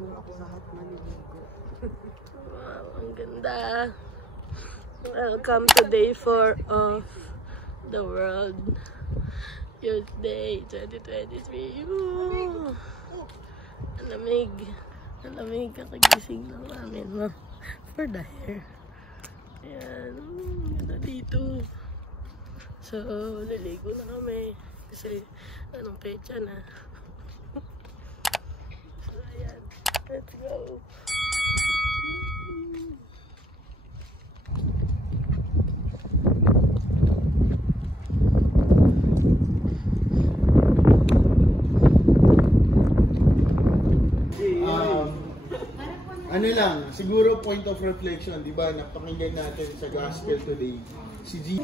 Doon ako lahat maliligo. Wow, ang ganda. Welcome to day 4 of the World Youth Day 2023. Woo! Ang lamig. Ang lamig kakagising lang namin. For the hair. Ayan. Ganda dito. So, liligo na kami. Kasi, anong pecha na. So, ayan. Let's go. Ano lang, siguro point of reflection, di ba? Napakinggan natin sa gospel today. Si G.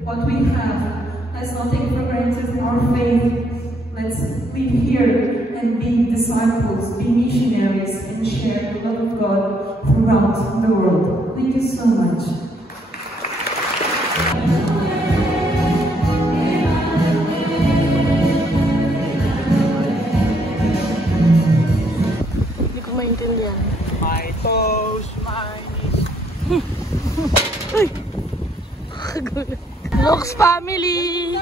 What we have, let's not take for granted our faith. Let's live here and be disciples, be missionaries, and share the love of God throughout the world. Thank you so much. Hindi ko maintindihan. My toes, my knees. Ay! Kagulat. Lux family!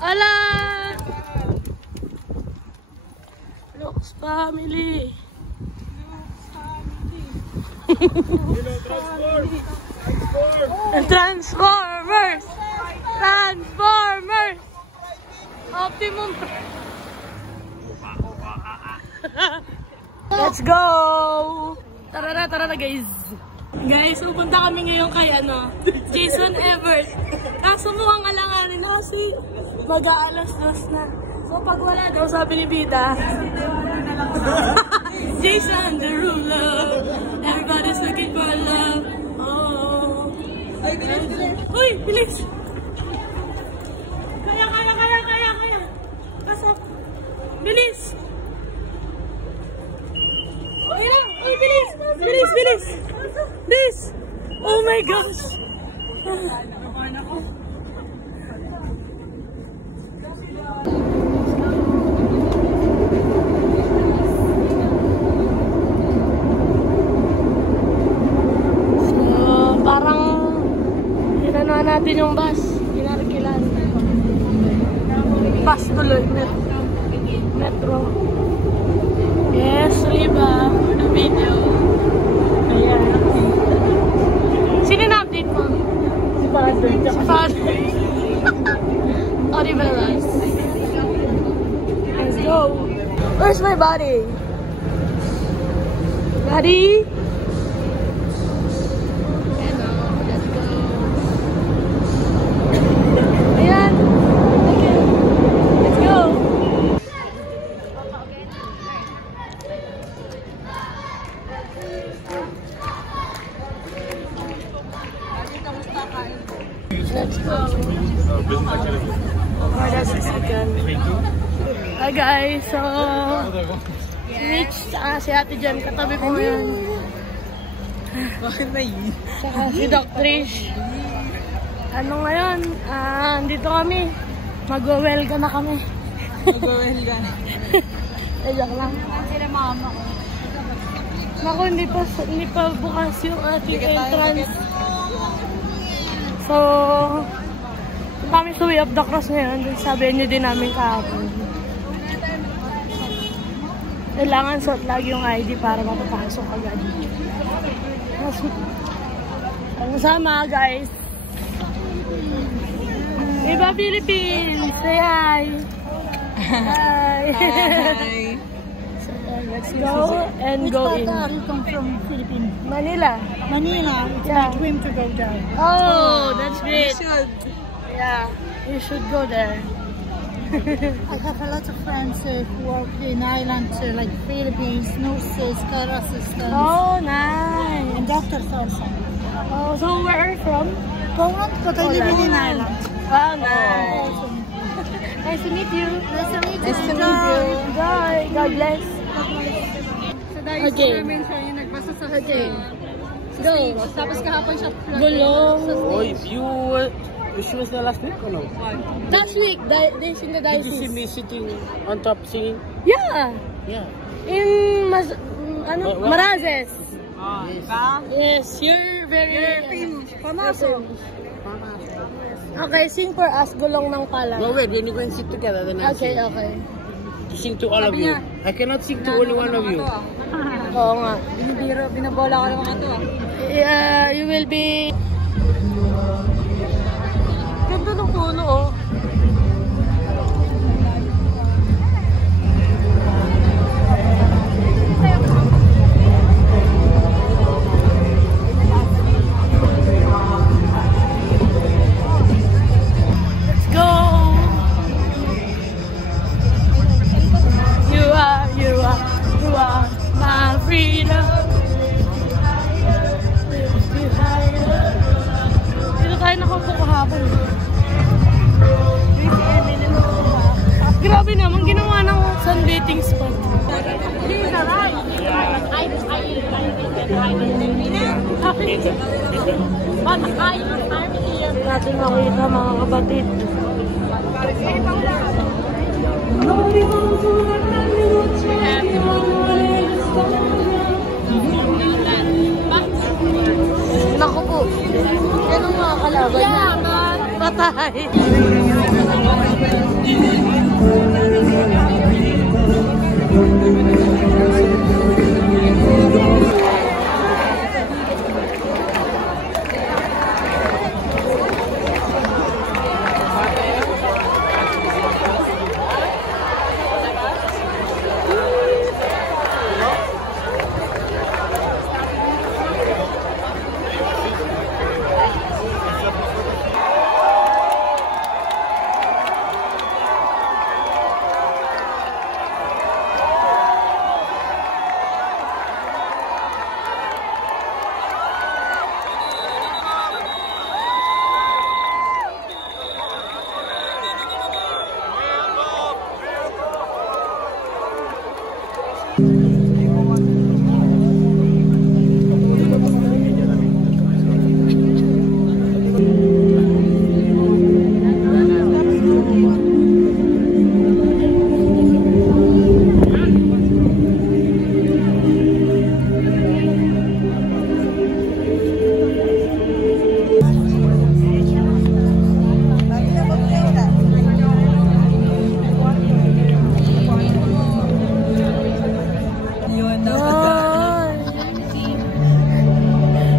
Ala! Lux family! Transformers! Transformers! Optimum! Let's go! Tara na guys! Guys, pupunta kami ngayon kay Jason Evert. Kaso mukhang alanganin na kasi mag-aalas-dos na. So pag wala daw, sabi ni Bida, Jason Derulo, everybody's looking for love. Oh. Ay, bilis! Uy, bilis! Kaya! Pasok! Bilis! Uy, bilis! Bilis! Oh my gosh! Parang hinanahan natin yung bus. Pinarkilan. Bus tuloy. Metro. Yes, Liba. For the video. Ayan. Sino na-update mo? Si Father. Si Father. Oribelas. Let's go. Where's my body? Body? Let's go. Hi guys, so Mitch, si Ate Jem, katabi ko ngayon. Bakit na yun? Saka si Doc Trish. Ano ngayon? Dito kami. Mag-welga na kami. Mag-welga na. Joke lang. Sila mama ko. Naku, hindi pa bukas yung ating entrance. So, kami sa Way of the Cross ngayon. Sabi niyo din namin kahapon. Kailangan suot lagi yung ID para mapapasok agad. Ang sama, guys. Viva Philippines! Say hi! Hi! Hi! Let's go and go in. Which part are you come from Philippines? Manila. Manila. It's Yeah. my dream to go there. Oh, that's great. You should. Yeah, you should go there. I have a lot of friends who work in islands like Philippines, nurses, car assistants, Oh, nice. and doctors also. Oh, so where are you from? Poland, but I live in Ireland. Wow, nice. Nice to meet you. Nice to meet you. Nice to meet you. Bye. God bless. Okay. Okay. Go. Tapos kahapon siya. Gulong. Oh, she was there last week or no? Last week, they sing the Did you see diocese. me sitting on top singing? Yeah. Yeah. In What? Marazes. Yes. Yes, you're very famous. Okay, sing for us, Gulong ng Palad. No, wait, when you go and sit together, then I Okay, sing. okay. To sing to all of you. I cannot sing to only one of you. Oo nga. Binabola ka naman ito. You will be... Ganda ng puno, oh. Let's go! You are my freedom. Dito tayo nakaupo kahapon. Grabe naman, ginawa ng sunbathing spot. Natin makita mga kapatid. Naku po. Yan ang mga kalaban niya. Patay.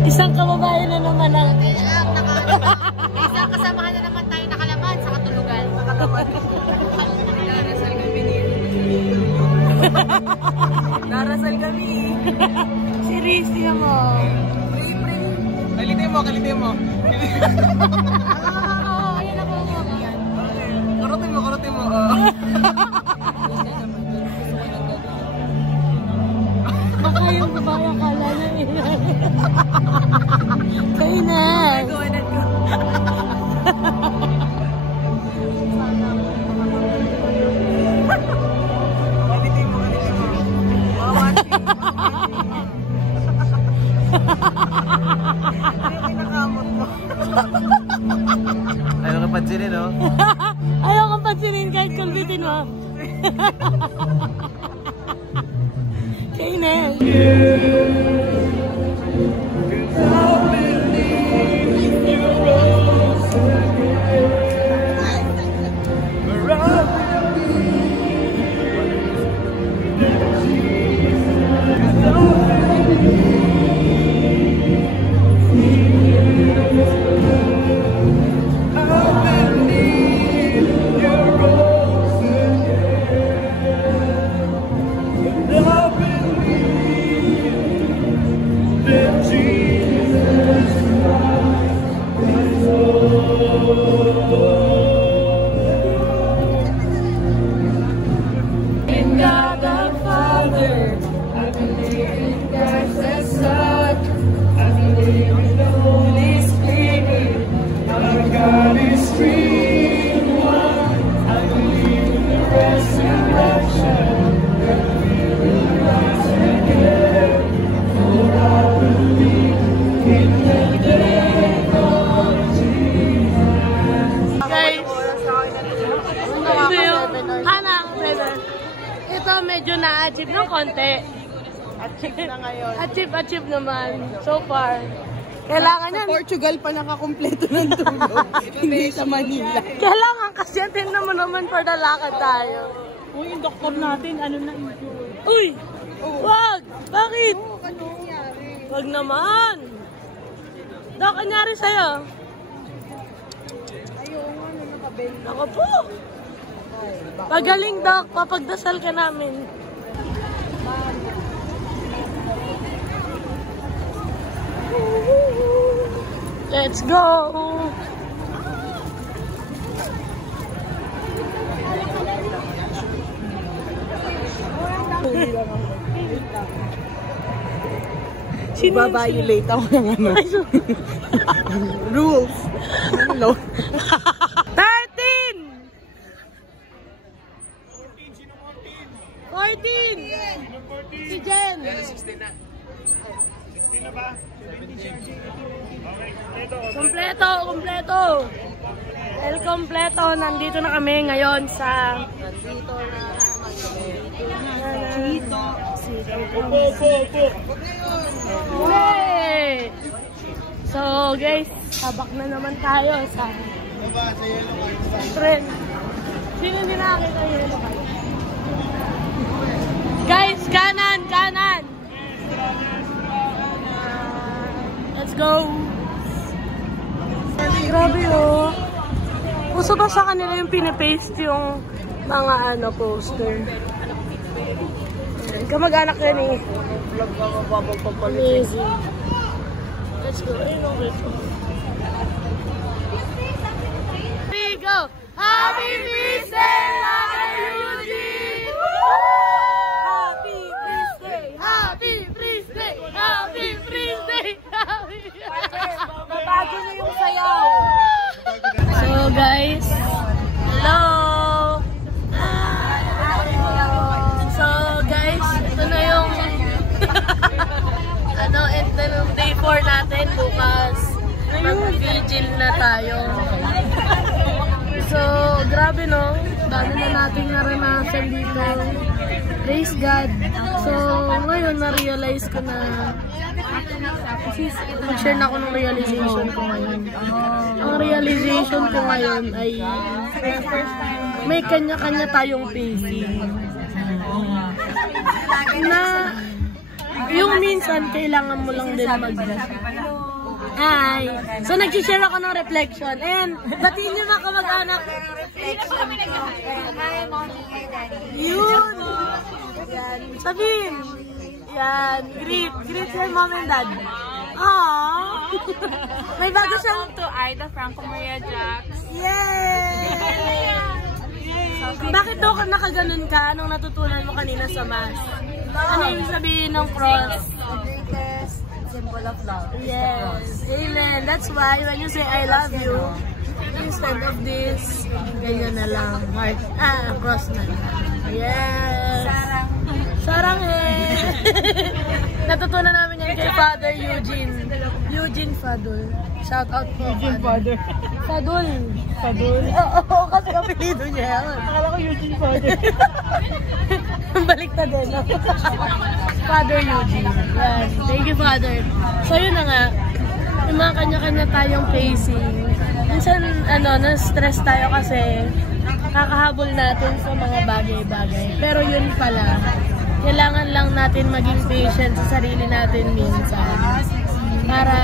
Isang kababayan na naman ang... Isang kasamahan na naman tayo nakalaban sa katulugan. Darasal kami ni... Darasal kami. Si Rizzy mo. Kalitin mo. Oo, ayun ako. Karutin mo. Baka yung babae akala niya ilan. Kainan. Kalitin mo. Kainan. Medyo na-achieve ng konti. Achieve na ngayon. Achieve naman. So far. Kailangan yan. Sa Portugal pa nakakompleto ng tulog. Hindi sa Manila. Kailangan kasi tingnan mo naman for the lakad tayo. Uy, yung doktor natin, ano na yun? Uy! Wag! Bakit? Ano nangyari? Wag naman! Dok, anyari sa'yo? Ayaw nga, ano nakabend. Ako po! Pagaling, Doc. Papagdasal ka namin. Let's go! Babayulate ako ng ano. Rules. Ano? 14! Si Jen! 16 na. 16 na ba? 17. Okay, Kompleto! El kompleto, nandito na kami ngayon sa... Opo. Yay! So guys, habak na naman tayo sa trend. Sino hindi nakakita yung yellow card? Guys, kanan! Let's go! Grabe oh. Gusto ba sa kanila yung pinapaste yung mga poster? Kamag-anak yan eh. Amazing. Let's go. Ayun ako ito. Here we go! Happy birthday, Eugene! Happy birthday! Nabago na yung sayaw. So guys, hello! So guys, ito na yung ito yung day 4 natin. Bukas mag-vigil na tayo. So grabe no, dami na nating naranasan dito. Praise God. So ngayon na-realize ko na mag-share na ako ng realization ko ngayon. Ang realization ko ngayon ay may kanya-kanya tayong pacing. Na yung minsan kailangan mo lang din Hi! So nag-share ako ng reflection. And batiin nyo mga kamag-anak. Yun! Yan. Sabihin! Yan. Greet your mom and dad. Aww! May bago siyang to Aida Franco Maria Jax. Yay! Bakit daw nakaganon ka? Anong natutunan mo kanina sa math? Ano yung sabihin ng cross? Symbol of love. Yes. Amen. That's why when you say I love you, instead of this, ganyan na lang. Heart. Cross na lang. Yes. Sarang eh. Natutunan namin yan kay Father Eugene. Eugene Fadul. Shout out po. Eugene Father. Fadul. Fadul. Oo, kasi apelido niya yan. Akala ko Eugene Father. Balik na din. Father Eugene. Yan. Thank you, Father. So, yun na nga. Yung mga kanya-kanya tayong pacing. Minsan, na-stress tayo kasi kakahabol natin sa mga bagay-bagay. Pero yun pala, kailangan lang natin maging patient sa sarili natin minsan para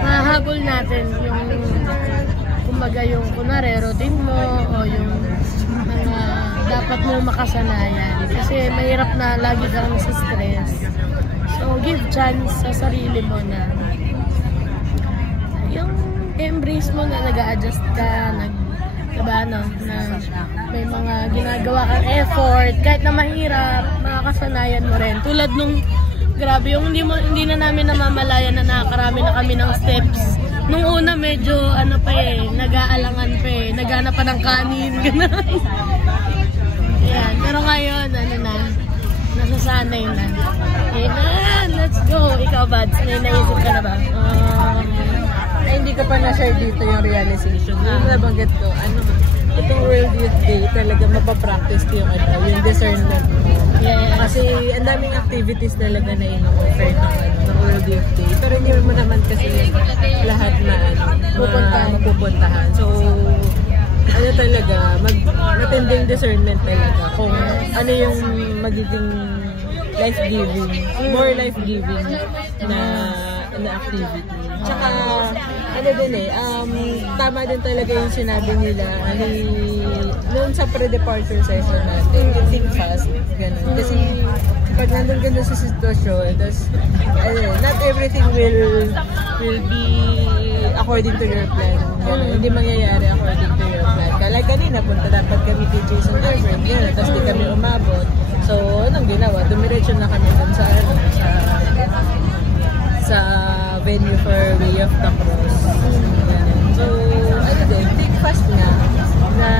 mahabol natin yung kumbaga yung kunwari routine mo o yung mga dapat mo makasanayan kasi mahirap na lagi kang stress. So give chance sa sarili mo na yung embrace mo na nag-a-adjust ka, diba, na may mga ginagawa kang effort, kahit na mahirap, makakasanayan mo rin. Tulad nung, grabe, yung hindi na namin namamalayan na nakakarami na kami ng steps. Nung una medyo, nag-aalangan pa naghanap pa ng kanin, gano'n. Yan, pero ngayon, nasasanay na. Amen, let's go. Ikaw, Bad, may naisip ka na ba? Hindi ko pa na-share dito yung realization. Yung nabanggit ko, itong World Youth Day, talaga mapapractice ko yung discernment mo. Yeah. Kasi ang daming activities talaga na ino-offer ng World Youth Day. Pero hindi mo naman kasi lahat na mapupuntahan. So, talaga, matinding discernment talaga kung ano yung magiging life-giving, more life-giving na activity. Tsaka, tama din talaga yung sinabi nila noon sa pre-departure session natin, think fast, ganun. Kasi pag nandun ka na sa sitwasyon, not everything will be according to your plan. Ganun. Hindi mangyayari according to your plan. Kaya kanina, punta dapat kami kay Jason Gerber, tapos di kami umabot. So, anong ginawa? Dumiretso na kami dun sa venue for Way of the Cross. So, think fast nga na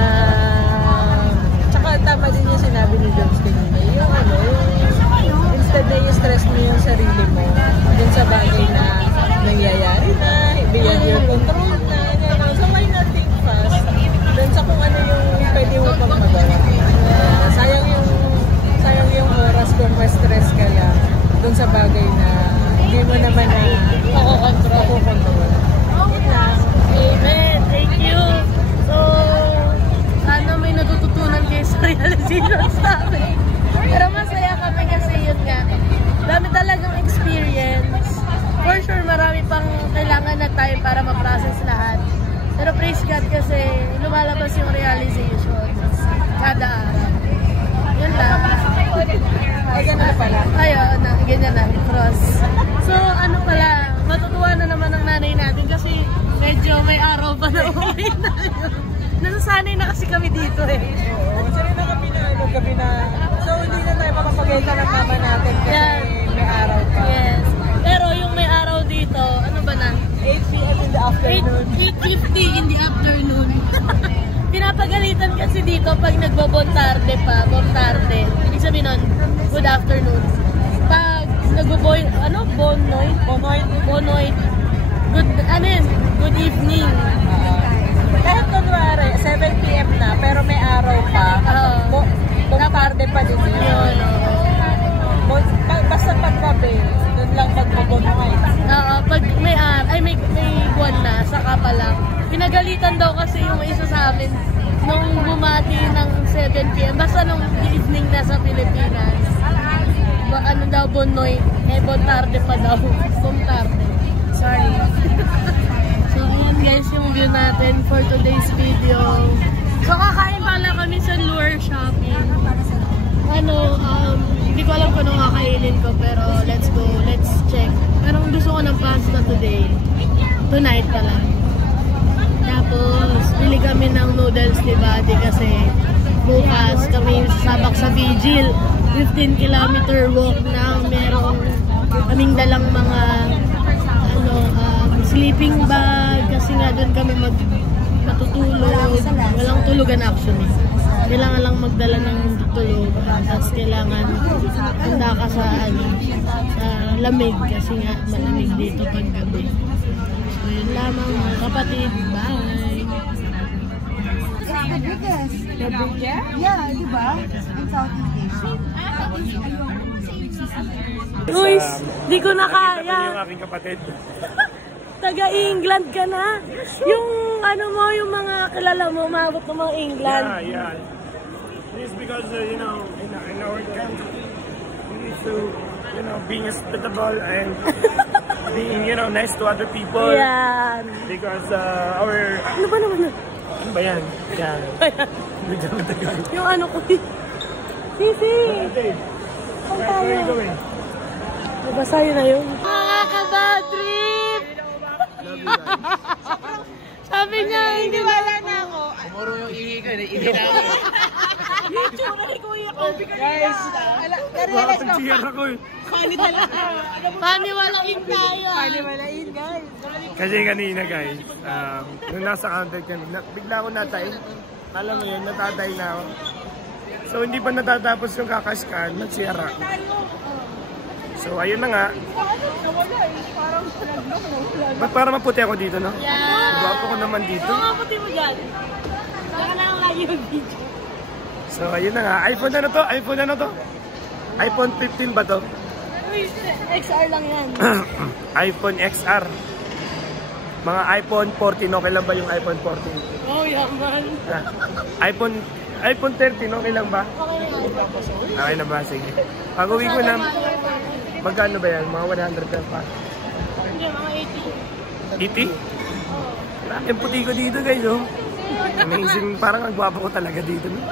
tsaka tama din yung sinabi ni Jones kanina. Yung instead na yung stress mo yung sarili mo dun sa bagay na nangyayari na, beyond your control na, so why not think fast dun sa kung ano yung pwede mo pang magawa. Sayang yung oras kung ma-stress ka lang dun sa bagay na hindi mo naman na makukontrol. Amen. Thank you. So, sana may natututunan kayo sa realizations namin. Pero masaya kami kasi yun nga. Dami talagang experience. For sure, marami pang kailangan na time para ma-process lahat. Pero praise God kasi lumalabas yung realizations kada araw. Yun lang. Ay, ganun pala. Ayun, ganyan na. Cross. So, matutuwa na naman ang nanay natin kasi medyo may araw pa na uwi na yun. Nasasanay na kasi kami dito Sanay na kami na, so hindi na tayo makapagayta ng mama natin kasi may araw pa. Yes. Pero yung may araw dito, ano ba na? 8 p.m. in the afternoon. 8:50 in the afternoon. Pinapagalitan kasi dito pag nagbo-bontarde pa, bontarde. Ibig sabihin nun, good afternoon. Pag bonoy, good evening. Kahit kunwari, 7 p.m. na, pero may araw pa, bontarde pa din yun. Basta paggabi, doon lang magbobonoy. Oo, pag may buwan na, saka pa lang. Pinagalitan daw kasi yung isa sa amin nung bumati ng 7 p.m. Basta nung evening na sa Pilipinas. Bonoy, bontarde pa daw. Bontarde. Sorry. So yun guys yung view natin for today's video. So kakain pala kami sa Lure Shopping. Hindi ko alam kung anong kakainin ko pero let's go, let's check. Pero gusto ko ng pasta today. Tonight pala. Tapos bili kami ng noodles ni Buddy kasi bukas kami sasabak sa Vigil. 15-kilometer walk na merong kaming dalang mga sleeping bag kasi nga doon kami matutulog. Walang tulugan actually. Kailangan lang magdala ng tulog. Tapos kailangan handa ka sa malamig kasi nga malamig dito pag gabi. So yun lamang mga kapatid. Bye! It's the biggest. The biggest? Yeah, di ba? In Southeast Asia. Guys, di ko na kaya. Yung aking kapatid. Taga-England ka na. Yung ano mo, yung mga kilala mo, umabot ng mga England. Yeah. It's because, you know, in our country, we need to, you know, being hospitable and being, you know, nice to other people. Yan. Because our... Ano ba naman? Ano ba yan? Yan. Yung ano ko. Sisi! Saan tayo? Nabasa yun na yun. Mga ka-bad trip! Sabi niya, hindi wala na ako. Umuro yung ihi ko, ihi na ako. Tsura ko yung Guys, Bakit nag-cheer ako eh? paniwalain tayo. paniwalain guys. Kasi kanina guys, nung nasa counter kanina, bigla ako natay. Alam mo yun, natatay na ako. So hindi pa natatapos yung kakaskan, nagsiyara. So ayun na nga. Ba't para maputi ako dito, no? Yeah. Gwapo ko naman dito. Oo, maputi mo dyan. Saka na lang lagi yung video. So ayun na nga, iPhone na to, iPhone na to. iPhone 15 ba to? XR lang yan. iPhone XR. Mga iPhone 14, okay lang ba yung iPhone 14? Oh, yaman. iPhone 13, okay lang ba? Okay na ba? Sige. Pag uwi ko na, magkano ba yan? Mga 100 lang pa. Hindi, mga 80? Grabe yung puti ko dito guys, oh. Amazing, parang ang gwapo ko talaga dito. No?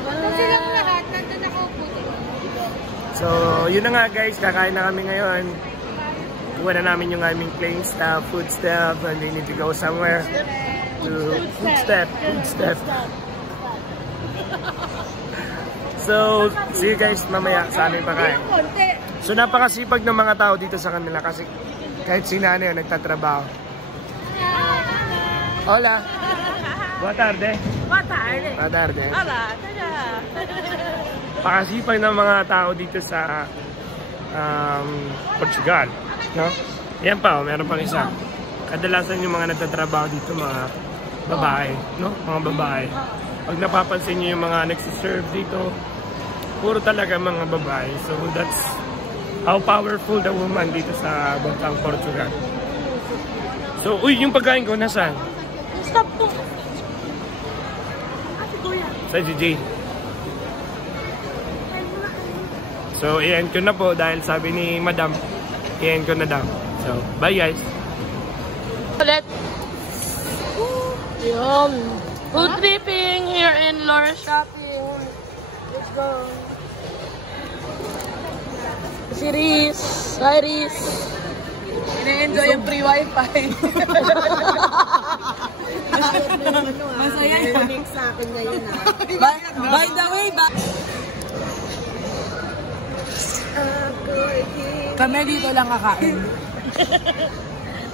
Kasi lang lahat, nandun ako puti. So, yun na nga guys, kakain na kami ngayon. Kuha na namin yung aming playing stuff, food stuff, and we need to go somewhere. Food step. So, see you guys mamaya sa aming pagkain. So, napakasipag ng mga tao dito sa kanila kasi kahit sinano yun, nagtatrabaho. Hola! Buenas tarde. Buenas tarde. Buenas tarde. Hola, tada. Pakasipag ng mga tao dito sa Portugal. No? Yan pa, meron pang isa. Kadalasan yung mga nagtatrabaho dito, mga babae. No? Mga babae. Pag napapansin nyo yung mga nagsiserve dito, puro talaga mga babae. So that's how powerful the woman dito sa bansang Portugal. So, uy, yung pagkain ko, nasaan? Stop po. Sa GJ. So, i-end ko na po dahil sabi ni Madam, i-end ko na daw. So, bye guys. Ulit. Yun. Food tripping here in Laura Shopping. Let's go. Si Riz. Hi, Riz. Ina-enjoy yung free wifi. Masaya yun. Sa akin ngayon By the way, kami dito lang kakain.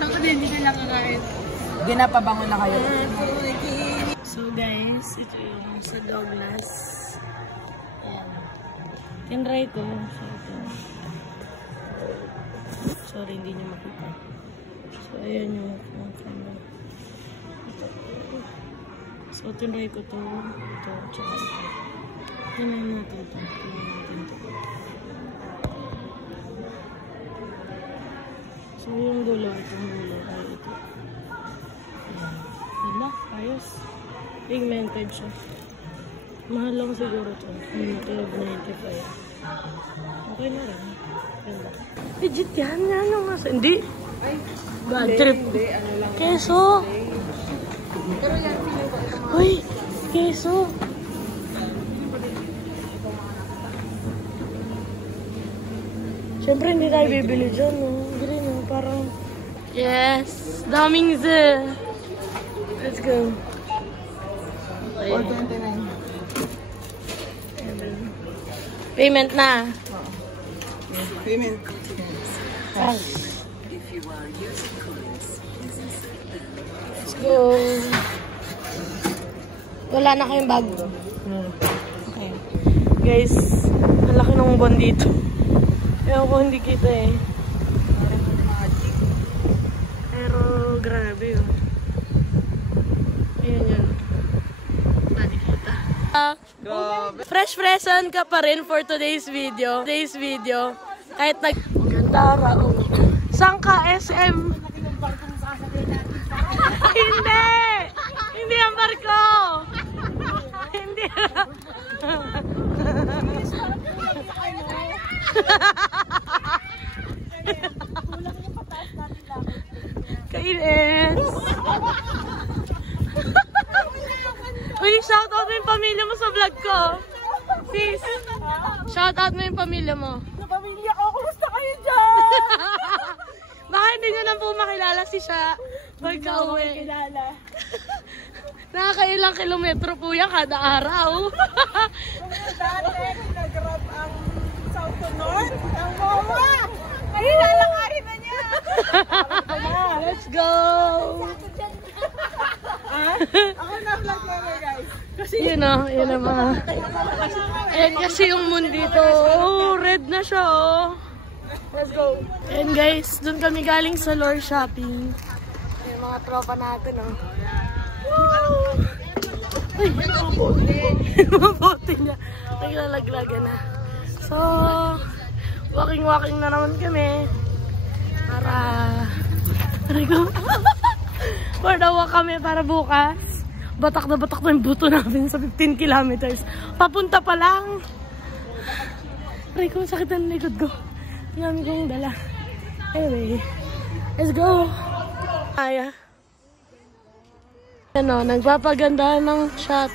Ako din, dito lang kakain. Ginapabango na kayo. So guys, ito yung sa Douglas. Ayan. Tinry ko. So ito. Sorry, hindi nyo makita. So ayan yung camera. Ito. So tinry ko to. Ito. Tsaka ito. Tingnan natin ito. So yung dulo, itong dulo ay ito. Ayan. Diba? Ayos. Pigmented siya. Mahal lang siguro ito. 12.95. Okay na rin. Ganda. Legit yan. Ano nga sa... Hindi. Bad trip. Keso. Uy. Keso. Siyempre hindi tayo bibili dyan. No? Hindi no? Parang... Yes. Daming ze. Let's go. 429. Payment na. Payment. Thanks. Let's go. Wala na kayong bag. Okay. Guys, ang laki ng uban dito. Ewan ko mo hindi kita eh. Pero grabe yun. Ayan yun. Hindi kita. Fresh-freshan ka pa rin for today's video. Kahit ganda raw. Saan ka, SM? Hindi! Hindi ang barko! Hindi. Kainis! Uy, shoutout mo yung pamilya mo sa vlog ko. Sis, shoutout mo yung pamilya mo. Sa pamilya ko, kumusta kayo dyan? Baka hindi nyo na po makilala si Sha pagka-uwi. Nakakailang kilometro po yan kada araw. Dati, nag-grab ang South to North. Ang mama! Ngayon, lalakarin na niya. Let's go! Ako na vlog mo, guys. Yun o, yun ang mga... Ayan kasi yung moon dito. Oh, red na siya oh. Let's go. And guys, dun kami galing sa Lore Shopping. Yung mga tropa natin oh. Uy, mga bote niya. Naglalaglagan na. So, walking na naman kami. Para walk kami para bukas. Batak na yung buto namin sa 15 kilometers. Papunta pa lang. Aray ko, sakit ang likod ko. Ang kong dala. Anyway, let's go. Kaya. Ano, nagpapaganda ng shot.